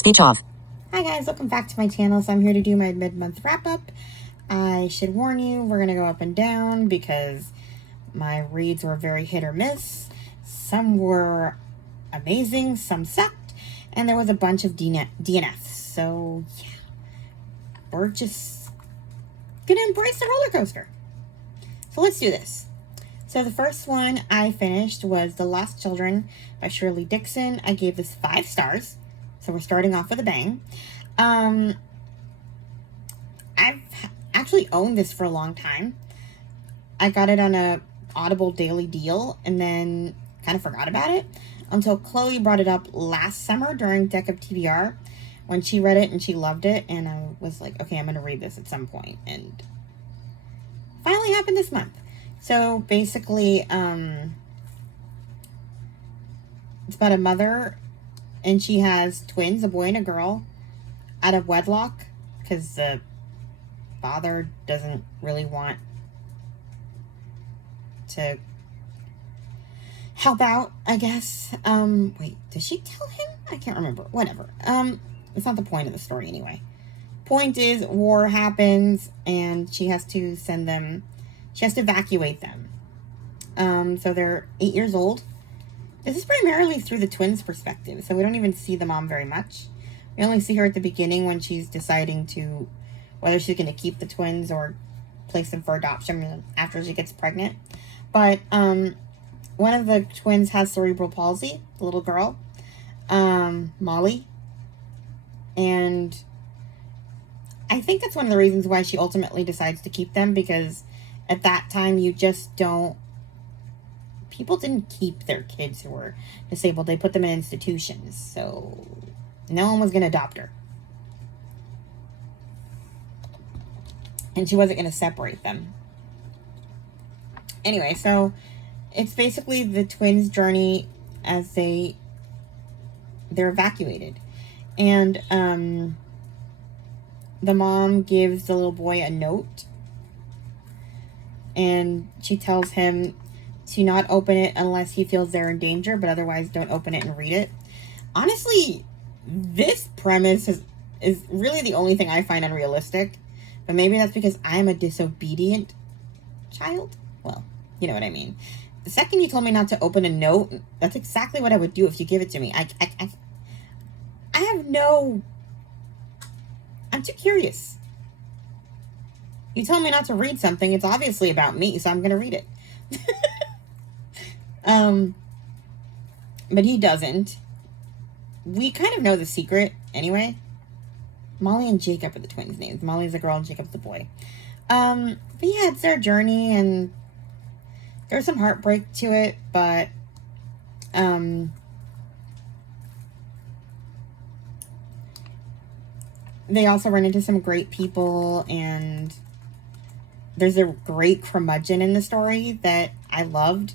Speech off. Hi guys, welcome back to my channel. So I'm here to do my mid-month wrap-up. I should warn you, we're going to go up and down because my reads were very hit or miss. Some were amazing, some sucked, and there was a bunch of DNFs. So yeah, we're just going to embrace the roller coaster. So let's do this. So the first one I finished was The Lost Children by Shirley Dixon. I gave this 5 stars. So we're starting off with a bang. I've actually owned this for a long time. I got it on a Audible daily deal and then kind of forgot about it until Chloe brought it up last summer during Deck of TBR when she read it and she loved it. And I was like, okay, I'm going to read this at some point. And finally happened this month. So basically, it's about a mother and she has twins, a boy and a girl, out of wedlock because the father doesn't really want to help out, I guess. Wait, does she tell him? I can't remember. Whatever. It's not the point of the story anyway. Point is, war happens and she has to send them, she has to evacuate them. So they're 8 years old. This is primarily through the twins' perspective, so we don't even see the mom very much. We only see her at the beginning when she's deciding to whether she's going to keep the twins or place them for adoption after she gets pregnant. But one of the twins has cerebral palsy, the little girl, Molly. And I think that's one of the reasons why she ultimately decides to keep them, because at that time you just don't, people didn't keep their kids who were disabled. They put them in institutions. So no one was going to adopt her. And she wasn't going to separate them. Anyway, so it's basically the twins' journey as they're evacuated. And the mom gives the little boy a note. And she tells him to not open it unless he feels they're in danger, but otherwise don't open it and read it. Honestly, this premise is really the only thing I find unrealistic, but maybe that's because I'm a disobedient child. Well, you know what I mean. The second you told me not to open a note, that's exactly what I would do if you give it to me. I'm too curious. You tell me not to read something, it's obviously about me, so I'm going to read it. But he doesn't. We kind of know the secret anyway. Molly and Jacob are the twins' names. Molly's the girl and Jacob's the boy. But yeah, it's their journey and there's some heartbreak to it, but they also run into some great people, and there's a great curmudgeon in the story that I loved.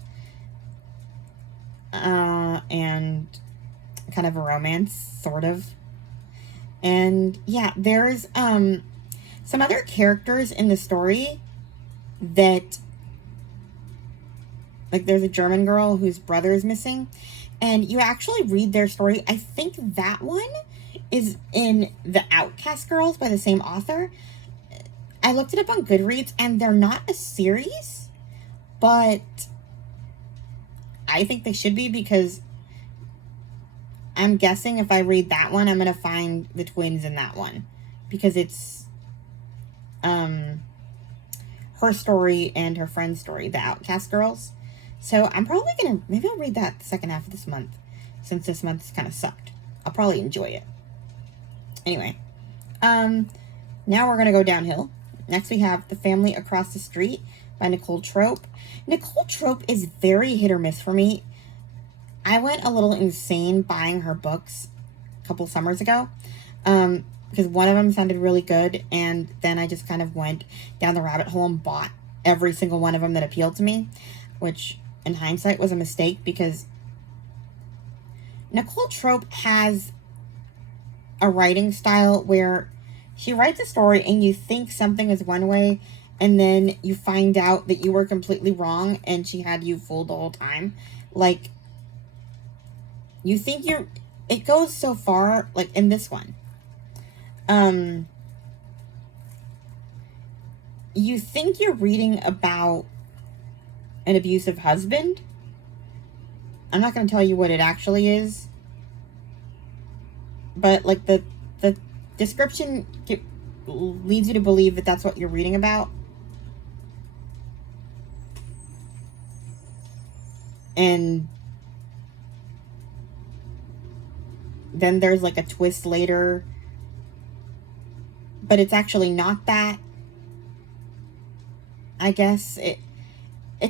And kind of a romance, sort of. And yeah, there's some other characters in the story that, like, there's a German girl whose brother is missing, and you actually read their story. I think that one is in The Outcast Girls by the same author. I looked it up on Goodreads, and they're not a series, but I think they should be, because I'm guessing if I read that one, I'm going to find the twins in that one, because it's her story and her friend's story, The Outcast Girls. So I'm probably going to, maybe I'll read that the second half of this month, since this month's kind of sucked. I'll probably enjoy it. Anyway, now we're going to go downhill. Next we have The Family Across the Street by Nicole Trope. Nicole Trope is very hit or miss for me. I went a little insane buying her books a couple summers ago, because one of them sounded really good, and then I just kind of went down the rabbit hole and bought every single one of them that appealed to me, which in hindsight was a mistake, because Nicole Trope has a writing style where she writes a story and you think something is one way, and then you find out that you were completely wrong and she had you fooled the whole time. Like, you think it goes so far, like in this one. You think you're reading about an abusive husband. I'm not going to tell you what it actually is, but like the description leads you to believe that that's what you're reading about. And then there's like a twist later, but it's actually not that. I guess it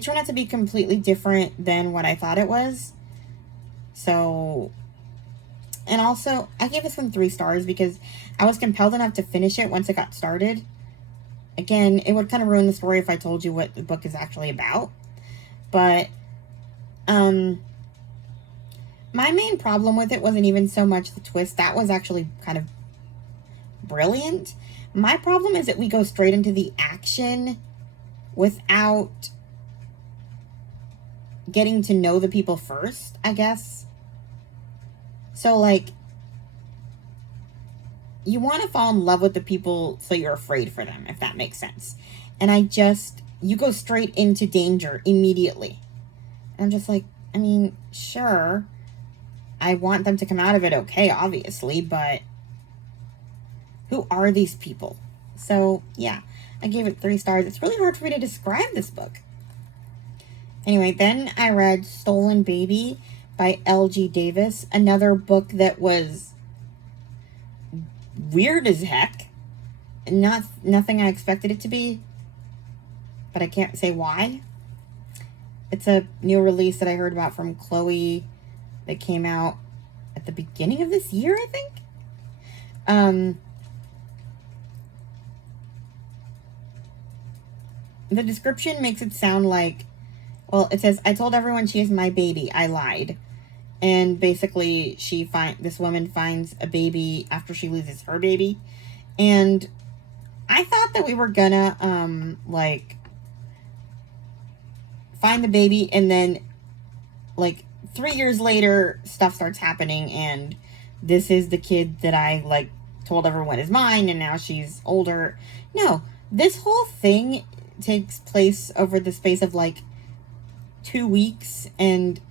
turned out to be completely different than what I thought it was. So, and also, I gave this one 3 stars because I was compelled enough to finish it once it got started. Again, it would kind of ruin the story if I told you what the book is actually about. But, my main problem with it wasn't even so much the twist. That was actually kind of brilliant. My problem is that we go straight into the action without getting to know the people first, I guess. So, like, you want to fall in love with the people so you're afraid for them, if that makes sense. And you go straight into danger immediately. And I'm just like, I mean, sure, I want them to come out of it okay, obviously, but who are these people? So, yeah, I gave it 3 stars. It's really hard for me to describe this book. Anyway, then I read Stolen Baby by L.G. Davis, another book that was weird as heck. Nothing I expected it to be, but I can't say why. It's a new release that I heard about from Chloe that came out at the beginning of this year, I think. The description makes it sound like, well, it says, I told everyone she is my baby. I lied. And basically, this woman finds a baby after she loses her baby. And I thought that we were gonna, find the baby, and then, 3 years later, stuff starts happening, and this is the kid that I, told everyone is mine, and now she's older. No, this whole thing takes place over the space of, 2 weeks, and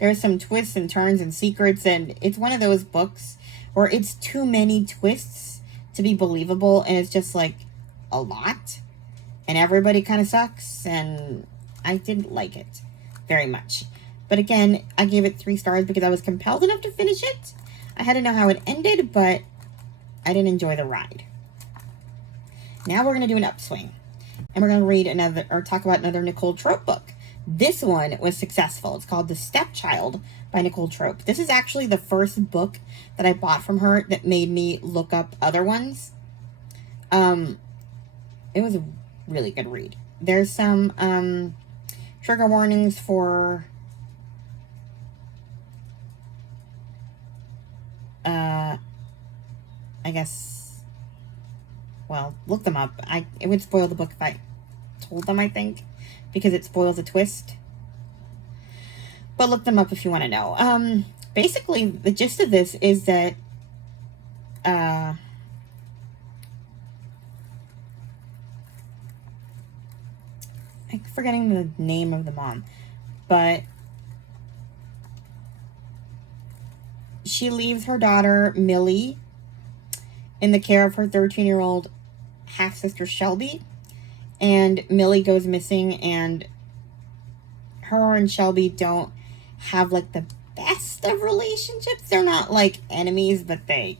there's some twists and turns and secrets, and it's one of those books where it's too many twists to be believable, and it's just, a lot, and everybody kind of sucks, and I didn't like it very much. But again, I gave it 3 stars because I was compelled enough to finish it. I had to know how it ended, but I didn't enjoy the ride. Now we're going to do an upswing, and we're going to read talk about another Nicole Trope book. This one was successful. It's called The Stepchild by Nicole Trope. This is actually the first book that I bought from her that made me look up other ones. It was a really good read. There's some trigger warnings for I guess, well, look them up. It would spoil the book if I told them, I think, because it spoils a twist. But look them up if you want to know. Basically, the gist of this is that I'm forgetting the name of the mom, but she leaves her daughter, Millie, in the care of her 13-year-old half-sister, Shelby, and Millie goes missing, and her and Shelby don't have, the best of relationships. They're not, enemies, but they,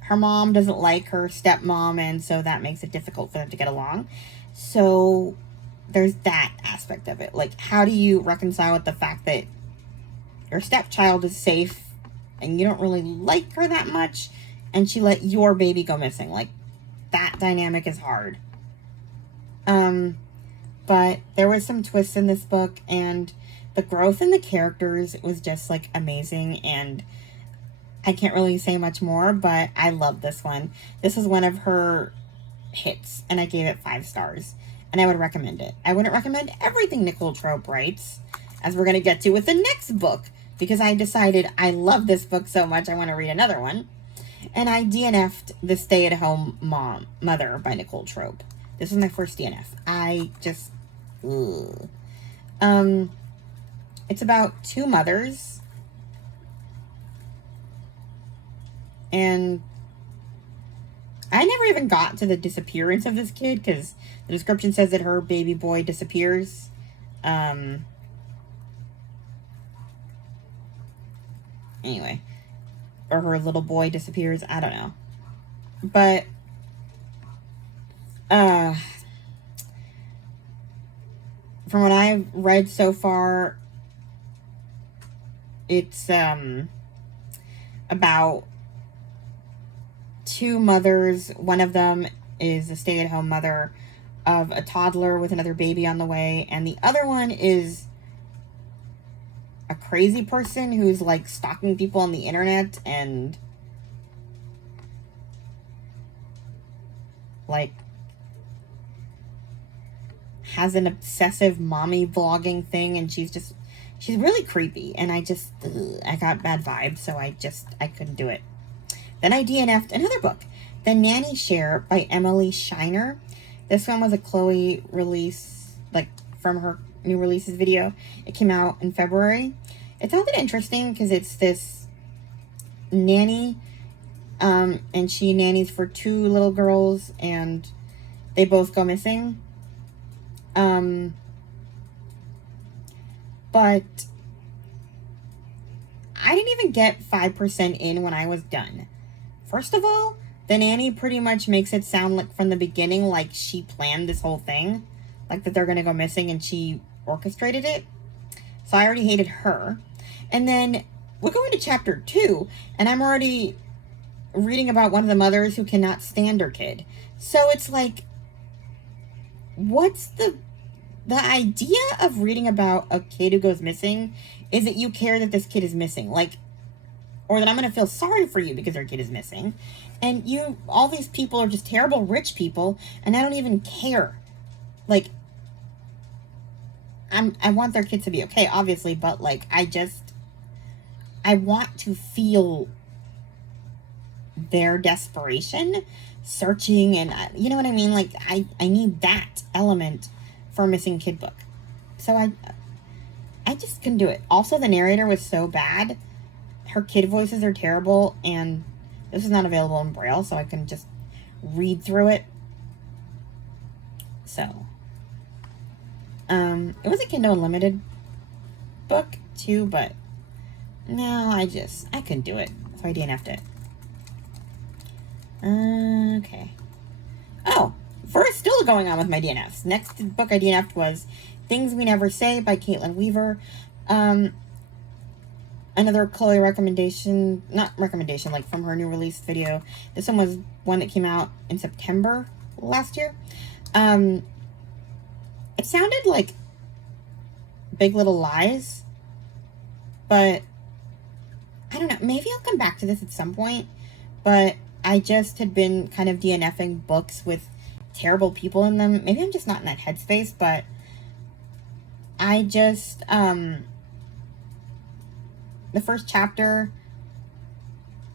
her mom doesn't like her stepmom, and so that makes it difficult for them to get along. So there's that aspect of it. How do you reconcile with the fact that your stepchild is safe and you don't really like her that much, and she let your baby go missing? That dynamic is hard. But there was some twists in this book, and the growth in the characters was just, amazing, and I can't really say much more, but I love this one. This was one of her hits, and I gave it 5 stars, and I would recommend it. I wouldn't recommend everything Nicole Trope writes, as we're going to get to with the next book because I decided I love this book so much I want to read another one. And I DNF'd The Stay-at-Home Mother by Nicole Trope. This was my first DNF. I just... Ugh. It's about two mothers. And I never even got to the disappearance of this kid, because the description says that her baby boy disappears. Anyway. Or her little boy disappears. I don't know. But, from what I've read so far, it's, about two mothers. One of them is a stay-at-home mother of a toddler with another baby on the way, and the other one is a crazy person who's like stalking people on the internet and like has an obsessive mommy vlogging thing, and she's really creepy, and I got bad vibes, so I couldn't do it. Then I DNF'd another book, The Nanny Share by Emily Shiner. This one was a Chloe release, like from her new releases video. It came out in February. It sounded interesting because it's this nanny, and she nannies for two little girls, and they both go missing. But I didn't even get 5% in when I was done. First of all, the nanny pretty much makes it sound like from the beginning like she planned this whole thing. Like that they're going to go missing and she orchestrated it. So I already hated her. And then we're going to chapter 2, and I'm already reading about one of the mothers who cannot stand her kid. So it's like, what's the idea of reading about a kid who goes missing is that you care that this kid is missing, like, or that I'm going to feel sorry for you because their kid is missing. And all these people are just terrible rich people, and I don't even care. Like, I want their kids to be okay, obviously, but like, I want to feel their desperation, searching, and you know what I mean? Like, I need that element for a missing kid book. So I just couldn't do it. Also, the narrator was so bad. Her kid voices are terrible, and this is not available in Braille, so I can just read through it. So, it was a Kindle Unlimited book, too, but no, I couldn't do it, so I DNF'd it. Okay. Oh, first, still going on with my DNFs. Next book I DNF'd was Things We Never Say by Caitlin Weaver. Another Chloe recommendation, not recommendation, like from her new release video. This one was one that came out in September last year. It sounded like Big Little Lies, but I don't know. Maybe I'll come back to this at some point, but I just had been kind of DNFing books with terrible people in them. Maybe I'm just not in that headspace, but I just, the first chapter,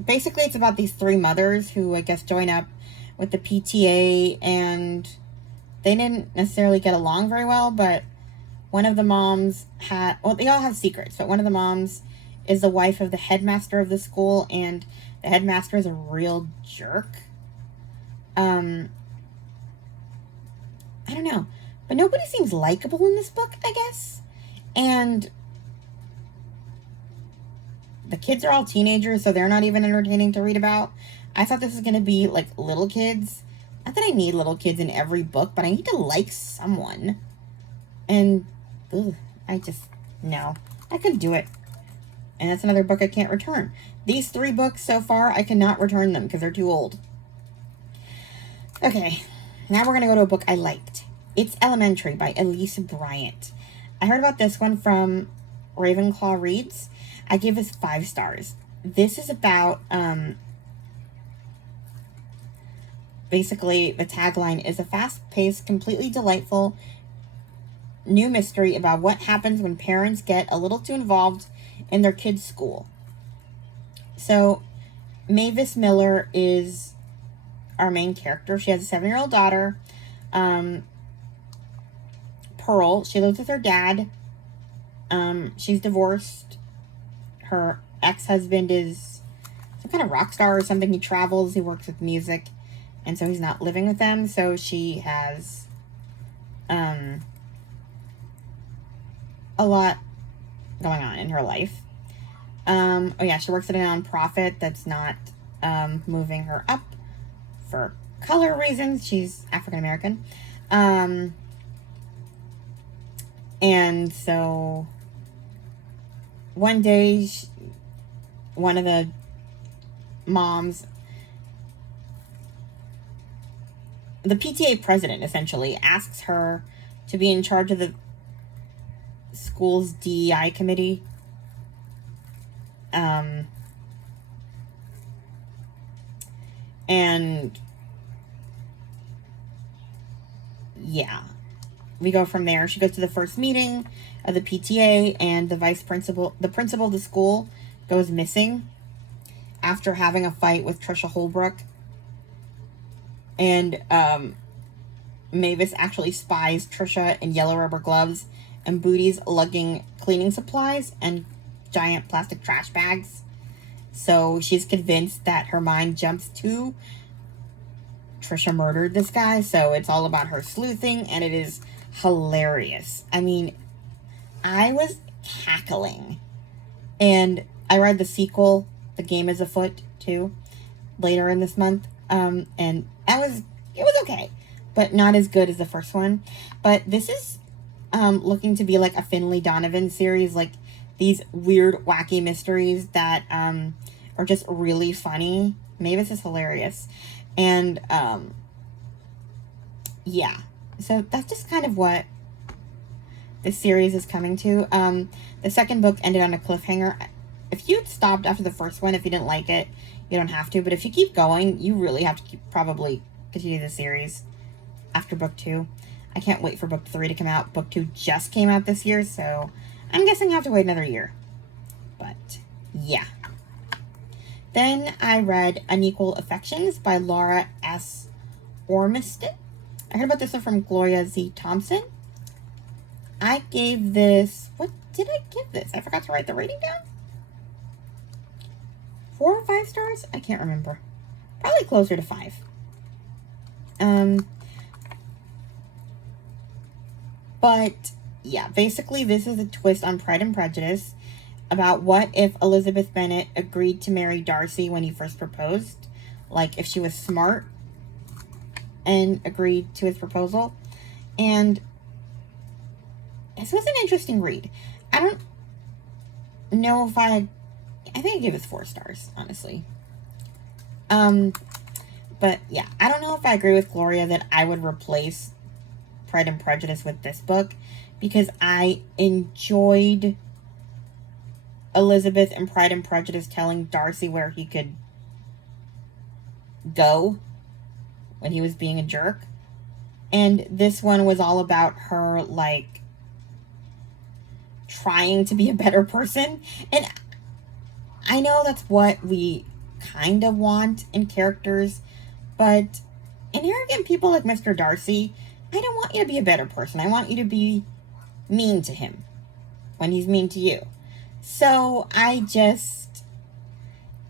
basically it's about these three mothers who I guess join up with the PTA, and they didn't necessarily get along very well, but one of the moms they all have secrets, but one of the moms is the wife of the headmaster of the school, and the headmaster is a real jerk. I don't know, but nobody seems likable in this book, I guess, and the kids are all teenagers, so they're not even entertaining to read about. I thought this was going to be, like, little kids. Not that I need little kids in every book, but I need to like someone. And, no. I couldn't do it. And that's another book I can't return. These 3 books so far, I cannot return them because they're too old. Okay, now we're going to go to a book I liked. It's Elementary by Elise Bryant. I heard about this one from Ravenclaw Reads. I give this 5 stars. This is about, basically, the tagline is a fast-paced, completely delightful new mystery about what happens when parents get a little too involved in their kids' school. So Mavis Miller is our main character. She has a 7-year-old daughter, Pearl. She lives with her dad. She's divorced. Her ex-husband is some kind of rock star or something. He travels. He works with music. And so he's not living with them. So she has a lot going on in her life. Oh yeah, she works at a nonprofit that's not moving her up for color reasons. She's African American. And so one day, one of the moms, the PTA president essentially, asks her to be in charge of the school's DEI committee. And yeah, we go from there. She goes to the first meeting of the PTA, and the principal of the school goes missing after having a fight with Trisha Holbrook. And Mavis actually spies Trisha in yellow rubber gloves and booties lugging cleaning supplies and giant plastic trash bags. So she's convinced that her mind jumps to Trisha murdered this guy. So it's all about her sleuthing, and it is hilarious. I mean, I was cackling. And I read the sequel, The Game Is Afoot, too, later in this month. And it was okay, but not as good as the first one. But this is looking to be like a Finley Donovan series, like these weird, wacky mysteries that are just really funny. Mavis is hilarious. And yeah, so that's just kind of what this series is coming to. The second book ended on a cliffhanger. If you stopped after the first one, if you didn't like it, you don't have to. But if you keep going, you really have to probably continue the series after book 2. I can't wait for book 3 to come out. Book 2 just came out this year, so I'm guessing I have to wait another year. But yeah. Then I read Unequal Affections by Laura S. Ormiston. I heard about this one from Gloria Z. Thompson. I gave this... What did I give this? I forgot to write the rating down. 4 or 5 stars? I can't remember. Probably closer to 5. But, yeah, basically this is a twist on Pride and Prejudice about what if Elizabeth Bennet agreed to marry Darcy when he first proposed. Like, if she was smart and agreed to his proposal. And this was an interesting read. I don't know if I think I gave it 4 stars, honestly. But yeah, I don't know if I agree with Gloria that I would replace Pride and Prejudice with this book, because I enjoyed Elizabeth and Pride and Prejudice telling Darcy where he could go when he was being a jerk. And this one was all about her, like, trying to be a better person. And I know that's what we kind of want in characters, but in arrogant people like Mr. Darcy, I don't want you to be a better person. I want you to be mean to him when he's mean to you. So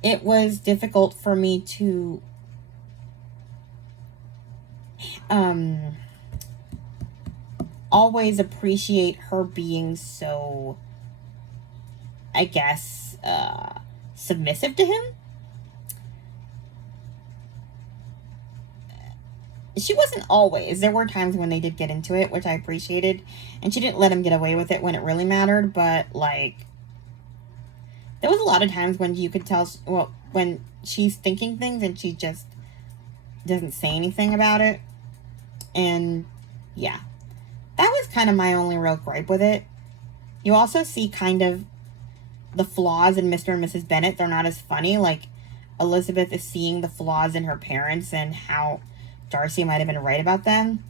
it was difficult for me to always appreciate her being so, I guess, submissive to him. She wasn't always. There were times when they did get into it, which I appreciated. And she didn't let him get away with it when it really mattered. But, like, there was a lot of times when you could tell, well, when she's thinking things and she just doesn't say anything about it. And, yeah. That was kind of my only real gripe with it. You also see kind of the flaws in Mr. and Mrs. Bennet. They're not as funny. Like, Elizabeth is seeing the flaws in her parents and how Darcy might have been right about them.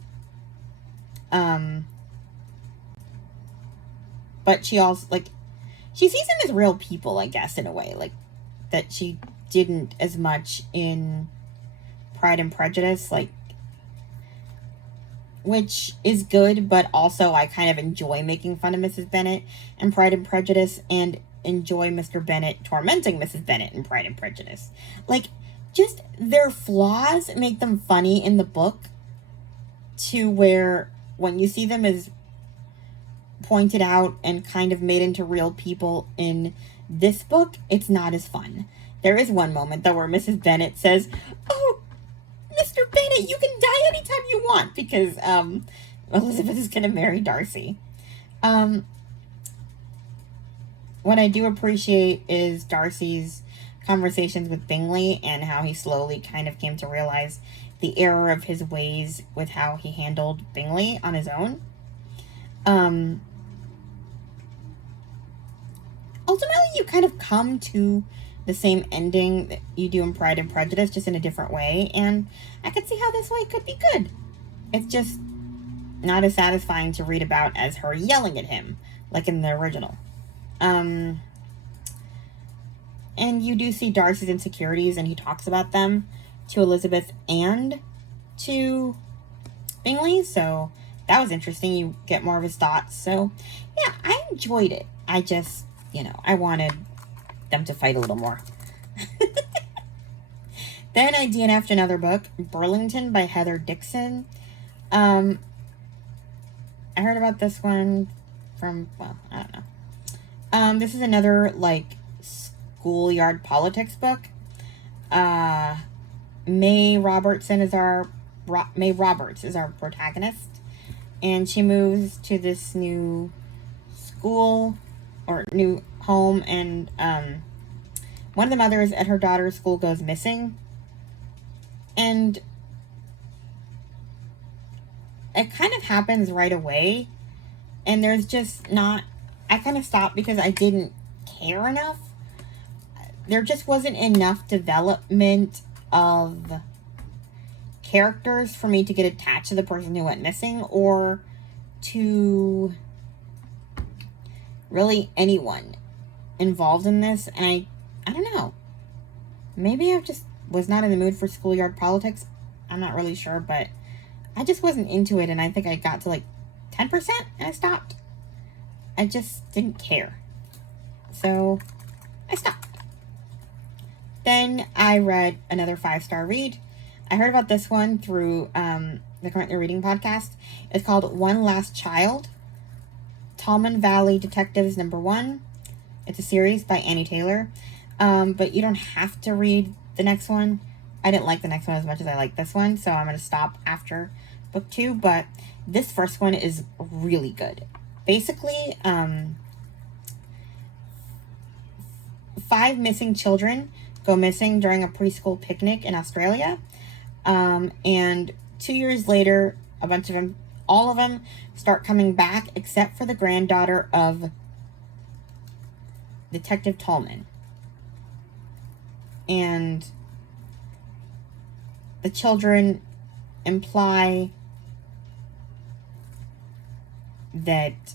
But she also, like, she sees them as real people, I guess, in a way, like that she didn't as much in Pride and Prejudice, like, which is good, but also I kind of enjoy making fun of Mrs. Bennet in Pride and Prejudice, and enjoy Mr. Bennet tormenting Mrs. Bennet in Pride and Prejudice. Like, just their flaws make them funny in the book, to where when you see them as pointed out and kind of made into real people in this book, it's not as fun. There is one moment, though, where Mrs. Bennet says, "Oh, Mr. Bennet, you can die anytime you want," because Elizabeth is going to marry Darcy. What I do appreciate is Darcy's conversations with Bingley, and how he slowly kind of came to realize the error of his ways with how he handled Bingley on his own. Ultimately, you kind of come to the same ending that you do in Pride and Prejudice, just in a different way, and I could see how this way could be good. It's just not as satisfying to read about as her yelling at him, like in the original. And you do see Darcy's insecurities, and he talks about them to Elizabeth and to Bingley, so that was interesting. You get more of his thoughts. So, yeah, I enjoyed it. I just, I wanted them to fight a little more. Then I DNF'd another book, Burlington by Heather Dixon. I heard about this one from, well, I don't know. This is another, like, schoolyard politics book. May Roberts is our protagonist, and she moves to this new school or new home, and one of the mothers at her daughter's school goes missing, and it kind of happens right away, and there's just not, I kind of stopped because I didn't care enough. There just wasn't enough development of characters for me to get attached to the person who went missing, or to really anyone involved in this. And I don't know, maybe I just was not in the mood for schoolyard politics. I'm not really sure, but I just wasn't into it, and I think I got to like 10% and I stopped. I just didn't care, so I stopped. Then I read another 5-star read. I heard about this one through the Currently Reading podcast. It's called One Last Child, Tolman Valley Detectives #1. It's a series by Annie Taylor, but you don't have to read the next one. I didn't like the next one as much as I liked this one, so I'm going to stop after book 2, but this first one is really good. Basically, 5 missing children go missing during a preschool picnic in Australia. And 2 years later, a bunch of them, all of them, start coming back, except for the granddaughter of Detective Tolman. And the children imply that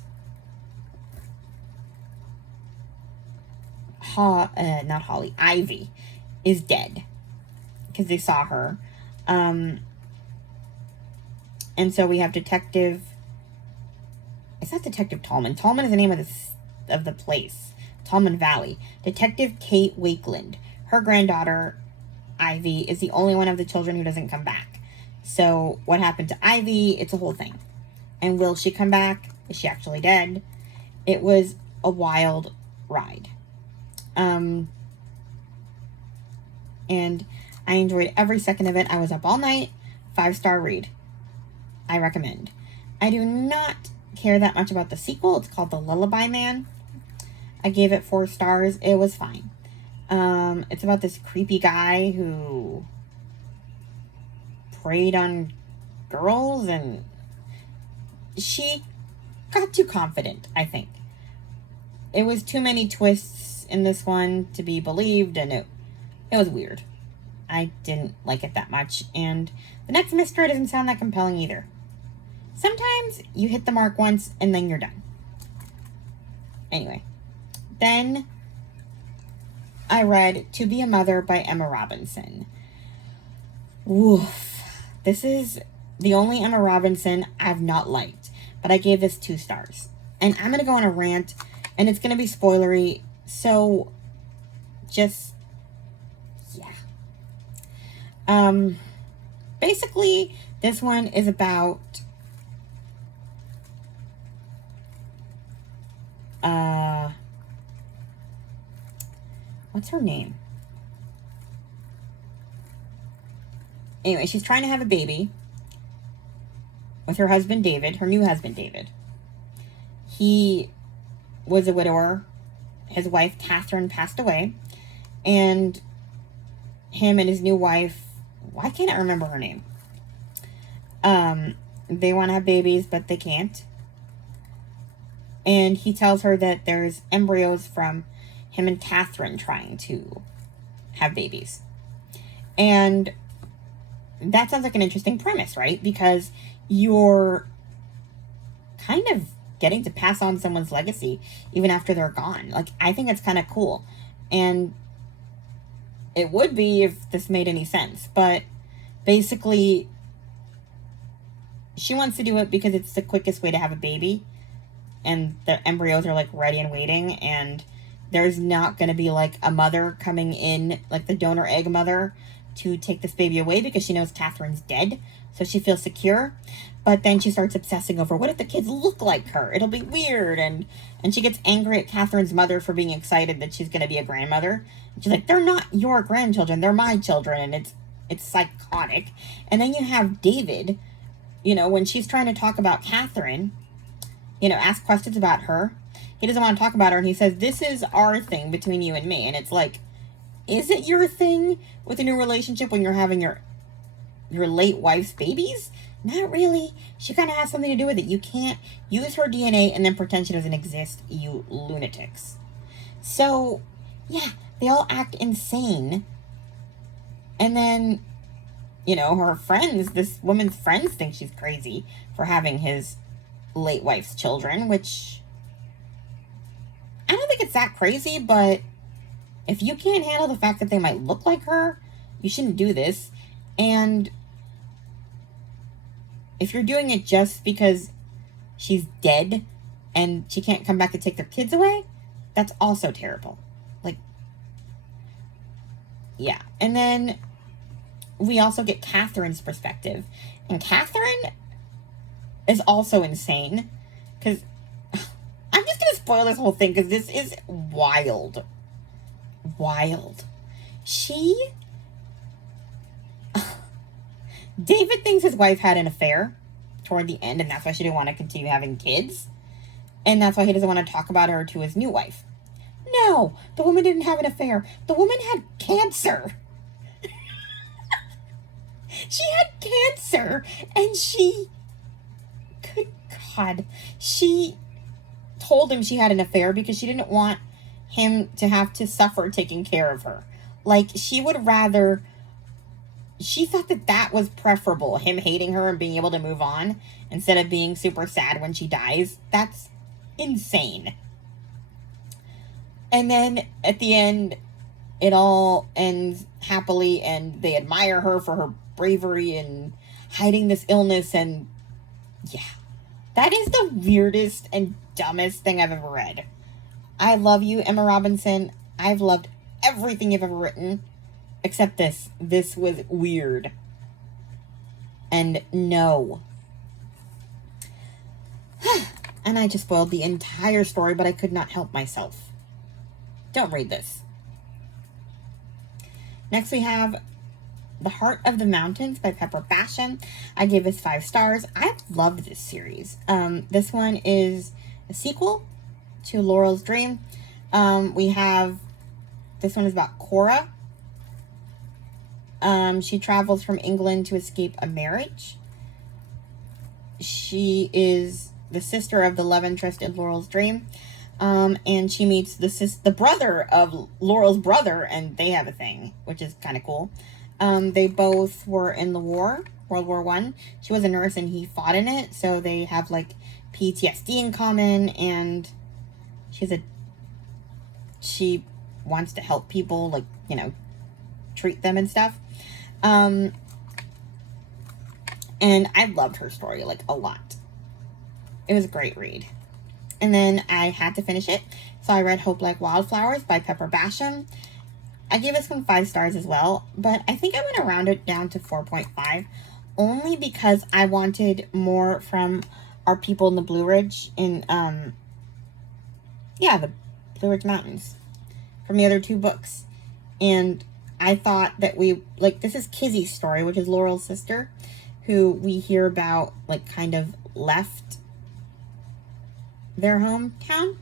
Ivy is dead, because they saw her. And so we have Detective, it's not Detective Tolman. Tolman is the name of the place. Tolman Valley. Detective Kate Wakeland. Her granddaughter, Ivy, is the only one of the children who doesn't come back. So what happened to Ivy? It's a whole thing. And will she come back? Is she actually dead? It was a wild ride. And I enjoyed every second of it. I was up all night. 5-star read. I recommend. I do not care that much about the sequel. It's called The Lullaby Man. I gave it 4 stars. It was fine. It's about this creepy guy who preyed on girls, and she got too confident, I think. It was too many twists in this one to be believed, and it was weird. I didn't like it that much, and the next mystery doesn't sound that compelling either. Sometimes you hit the mark once, and then you're done. Anyway, Then I read To Be a Mother by Emma Robinson. Woof. This is the only Emma Robinson I've not liked, but I gave this 2 stars. And I'm going to go on a rant, and it's going to be spoilery, so just, yeah. Basically, this one is about, what's her name? Anyway, she's trying to have a baby with her husband, David, her new husband, David. He was a widower. His wife, Catherine, passed away. And him and his new wife, why can't I remember her name? They want to have babies, but they can't. And he tells her that there's embryos from him and Catherine trying to have babies. And that sounds like an interesting premise, right? Because you're kind of getting to pass on someone's legacy even after they're gone. Like, I think it's kind of cool. And it would be if this made any sense. But basically, she wants to do it because it's the quickest way to have a baby. And the embryos are, like, ready and waiting. And there's not going to be, like, a mother coming in, like the donor egg mother, to take this baby away because she knows Catherine's dead. So she feels secure. But then she starts obsessing over, what if the kids look like her? It'll be weird. And she gets angry at Catherine's mother for being excited that she's going to be a grandmother. And she's like, they're not your grandchildren. They're my children. And it's psychotic. And then you have David, you know, when she's trying to talk about Catherine, you know, ask questions about her. He doesn't want to talk about her. And he says, this is our thing between you and me. And it's like, is it your thing with a new relationship when you're having your late wife's babies? Not really. She kind of has something to do with it. You can't use her DNA and then pretend she doesn't exist, you lunatics. So, yeah, they all act insane. And then, you know, her friends, this woman's friends think she's crazy for having his late wife's children, which I don't think it's that crazy, but if you can't handle the fact that they might look like her, you shouldn't do this. And if you're doing it just because she's dead and she can't come back to take their kids away, that's also terrible. Like, yeah. And then we also get Catherine's perspective. And Catherine is also insane. Because I'm just going to spoil this whole thing because this is wild. Wild. David thinks his wife had an affair toward the end, and that's why she didn't want to continue having kids. And that's why he doesn't want to talk about her to his new wife. No, the woman didn't have an affair. The woman had cancer. She had cancer, and good God, she told him she had an affair because she didn't want him to have to suffer taking care of her. Like, she would rather, she thought that was preferable, him hating her and being able to move on instead of being super sad when she dies. That's insane. And then at the end, it all ends happily and they admire her for her bravery and hiding this illness. And yeah, that is the weirdest and dumbest thing I've ever read. I love you, Emma Robinson. I've loved everything you've ever written, except this. This was weird. And no. And I just spoiled the entire story, but I could not help myself. Don't read this. Next we have The Heart of the Mountains by Pepper Basham. I gave this 5 stars. I've loved this series. This one is a sequel to Laurel's Dream. We have, this one is about Cora. She travels from England to escape a marriage. She is the sister of the love interest in Laurel's Dream. And she meets the brother of Laurel's brother, and they have a thing, which is kind of cool. They both were in the war, World War I. She was a nurse and he fought in it, so they have like PTSD in common, and she's a she wants to help people, like, you know, treat them and stuff. And I loved her story, like, a lot. It was a great read. And then I had to finish it, so I read Hope Like Wildflowers by Pepper Basham. I gave this one 5 stars as well, but I think I'm going to round it down to 4.5, only because I wanted more from our people in the Blue Ridge, the Blue Ridge Mountains, from the other 2 books. And I thought that this is Kizzy's story, which is Laurel's sister, who we hear about, like, kind of left their hometown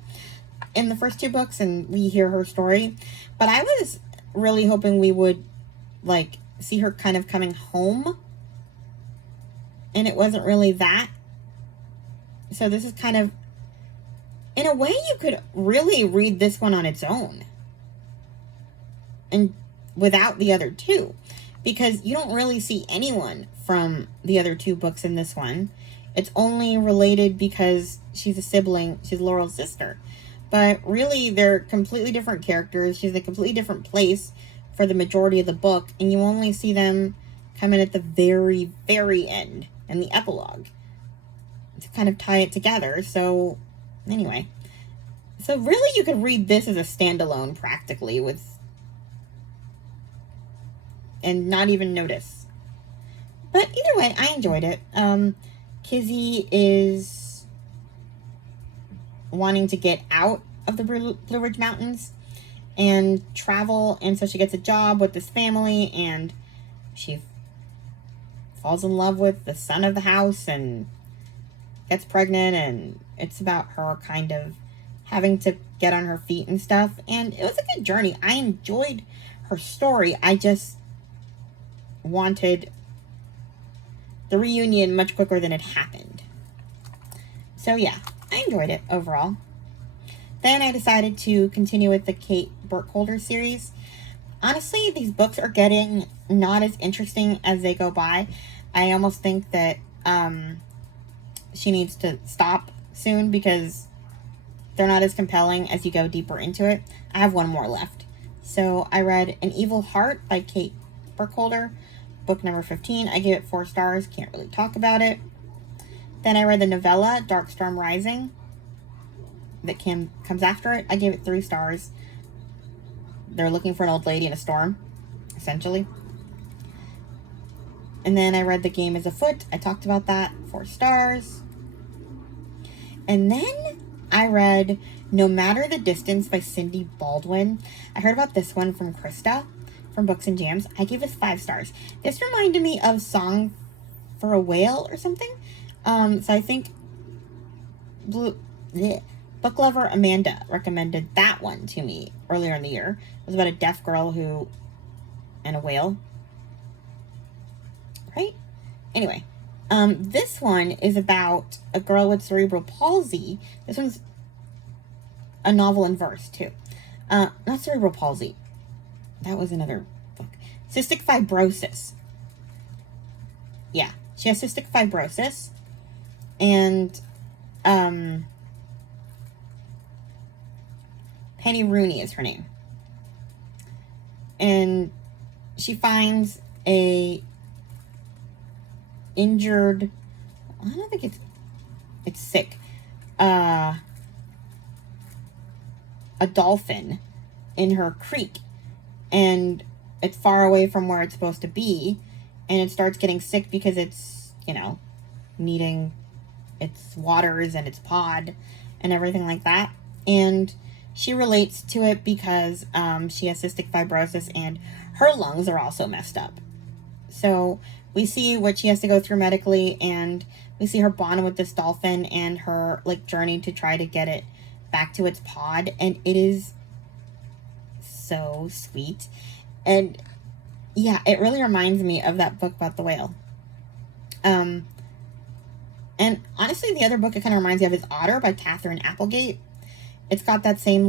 in the first 2 books, and we hear her story. But I was really hoping we would, like, see her kind of coming home, and it wasn't really that. So this is kind of, in a way, you could really read this one on its own and without the other 2, because you don't really see anyone from the other 2 books in this one. It's only related because she's a sibling, she's Laurel's sister. But really, they're completely different characters. She's in a completely different place for the majority of the book, and you only see them come in at the very, very end, in the epilogue, to kind of tie it together. So, anyway. So, really, you could read this as a standalone, practically, and not even notice. But either way, I enjoyed it. Kizzy is wanting to get out of the Blue Ridge Mountains and travel, and so she gets a job with this family, and she falls in love with the son of the house and gets pregnant, and it's about her kind of having to get on her feet and stuff. And it was a good journey. I enjoyed her story. I just wanted the reunion much quicker than it happened. So yeah, I enjoyed it overall. Then I decided to continue with the Kate Burkholder series. Honestly, these books are getting not as interesting as they go by. I almost think that she needs to stop soon, because they're not as compelling as you go deeper into it. I have one more left. So I read An Evil Heart by Kate Burkholder, book number 15. I gave it 4 stars. Can't really talk about it. Then I read the novella Dark Storm Rising that comes after it. I gave it 3 stars. They're looking for an old lady in a storm, essentially. And then I read The Game Is Afoot. I talked about that. 4 stars. And then I read No Matter the Distance by Cindy Baldwin. I heard about this one from Krista from Books and Jams. I gave this 5 stars. This reminded me of Song for a Whale or something. So I think book lover Amanda recommended that one to me earlier in the year. It was about a deaf girl and a whale. Right? Anyway, this one is about a girl with cerebral palsy. This one's a novel in verse, too. Not cerebral palsy. That was another book. Cystic fibrosis. Yeah, she has cystic fibrosis. And, Penny Rooney is her name. And she finds a injured, I don't think it's sick, a dolphin in her creek, and it's far away from where it's supposed to be, and it starts getting sick because it's, needing its waters and its pod and everything like that. And she relates to it because she has cystic fibrosis and her lungs are also messed up. So we see what she has to go through medically, and we see her bond with this dolphin and her journey to try to get it back to its pod, and it is so sweet. And yeah, it really reminds me of that book about the whale. And honestly, the other book it kind of reminds me of is Otter by Catherine Applegate. It's got that same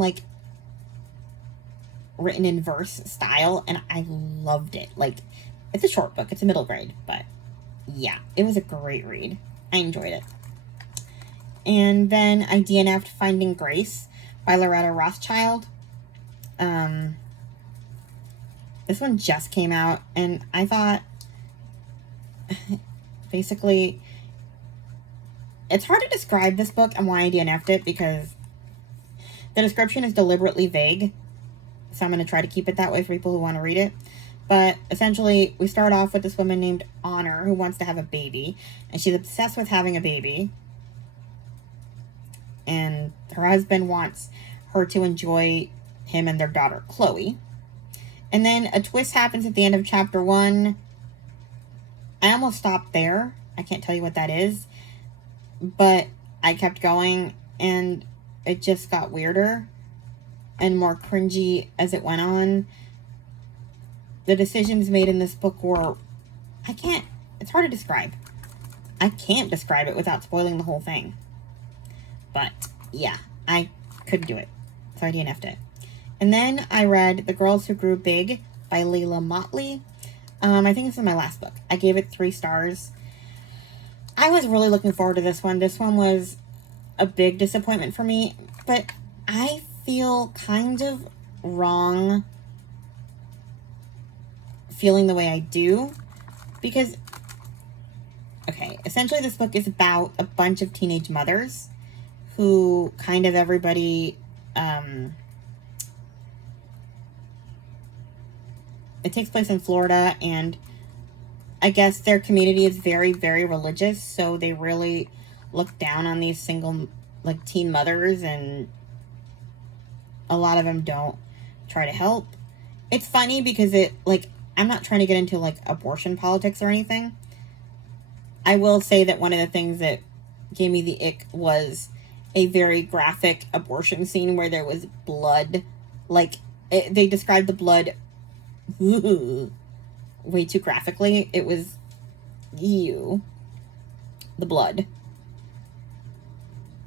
written in verse style, and I loved it. It's a short book, it's a middle grade, but yeah, it was a great read. I enjoyed it. And then I DNF'd Finding Grace by Loretta Rothschild. This one just came out, and I thought, basically, it's hard to describe this book and why I DNF'd it, because the description is deliberately vague, so I'm going to try to keep it that way for people who want to read it. But essentially, we start off with this woman named Honor who wants to have a baby, and she's obsessed with having a baby. And her husband wants her to enjoy him and their daughter, Chloe. And then a twist happens at the end of chapter 1. I almost stopped there. I can't tell you what that is. But I kept going, and it just got weirder and more cringy as it went on. The decisions made in this book were, it's hard to describe. I can't describe it without spoiling the whole thing. But, yeah, I couldn't do it. So I DNF'd it. And then I read The Girls Who Grew Big by Layla Motley. I think this is my last book. I gave it 3 stars. I was really looking forward to this one. This one was a big disappointment for me. But I feel kind of wrong feeling the way I do, because, okay, essentially this book is about a bunch of teenage mothers who kind of everybody, it takes place in Florida, and I guess their community is very, very religious, so they really look down on these single, like, teen mothers, and a lot of them don't try to help. It's funny because it, like, I'm not trying to get into, like, abortion politics or anything. I will say that one of the things that gave me the ick was a very graphic abortion scene where there was blood. Like, they described the blood way too graphically. It was, the blood.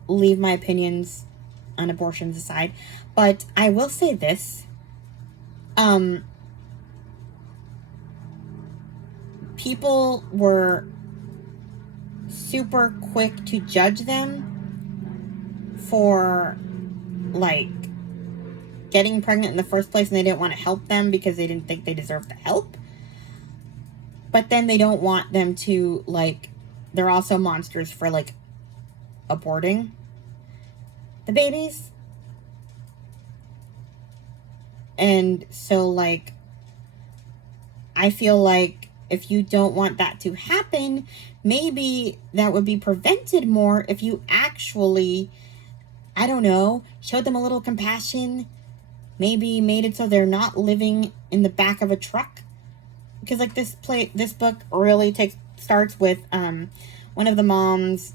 Leave my opinions on abortions aside. But I will say this. People were super quick to judge them for, like, getting pregnant in the first place, and they didn't want to help them because they didn't think they deserved the help. But then they don't want them to, like, they're also monsters for, like, aborting the babies. And so, like, I feel like if you don't want that to happen, maybe that would be prevented more if you actually, I don't know, showed them a little compassion. Maybe made it so they're not living in the back of a truck. Because, like, this book really starts with one of the moms.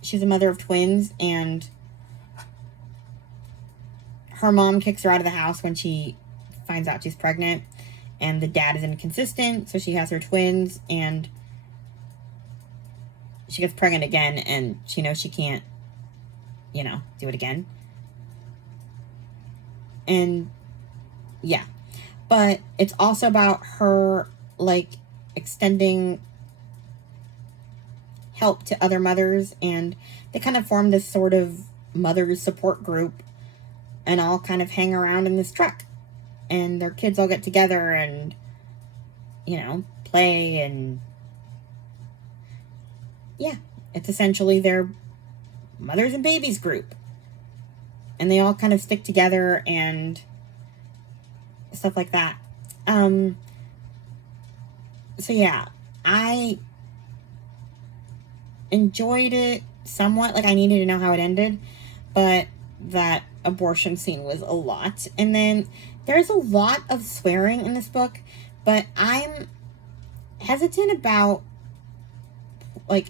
She's a mother of twins, and her mom kicks her out of the house when she finds out she's pregnant. And the dad is inconsistent, so she has her twins, and she gets pregnant again, and she knows she can't, do it again. And, yeah. But it's also about her, like, extending help to other mothers, and they kind of form this sort of mother support group, and all kind of hang around in this truck. And their kids all get together and, play, and, yeah, it's essentially their mothers and babies group. And they all kind of stick together and stuff like that. So, yeah, I enjoyed it somewhat. Like, I needed to know how it ended, but that abortion scene was a lot. And then there's a lot of swearing in this book, but I'm hesitant about, like,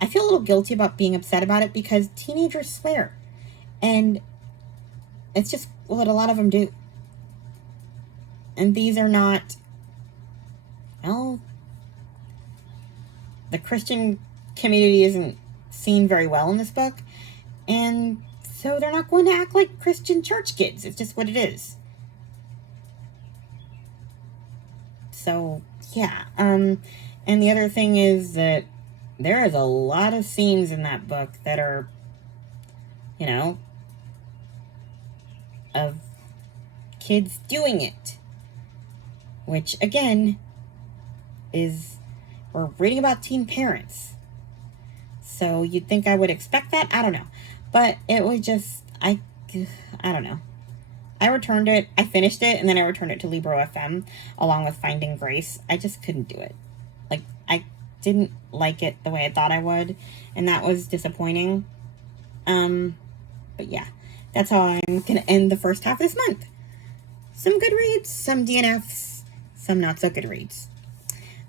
I feel a little guilty about being upset about it because teenagers swear. And it's just what a lot of them do. And these are not, well, the Christian community isn't seen very well in this book. And so they're not going to act like Christian church kids. It's just what it is. So, yeah. And the other thing is that there is a lot of scenes in that book that are, of kids doing it. Which, again, we're reading about teen parents. So you'd think I would expect that? I don't know. But it was just, I don't know. I returned it. I finished it, and then I returned it to Libro FM along with Finding Grace. I just couldn't do it. Like, I didn't like it the way I thought I would, and that was disappointing. But yeah, that's how I'm going to end the first half of this month. Some good reads, some DNFs, some not so good reads.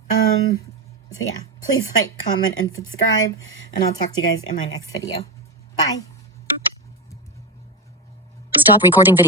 So yeah, please like, comment, and subscribe, and I'll talk to you guys in my next video. Bye. Stop recording video.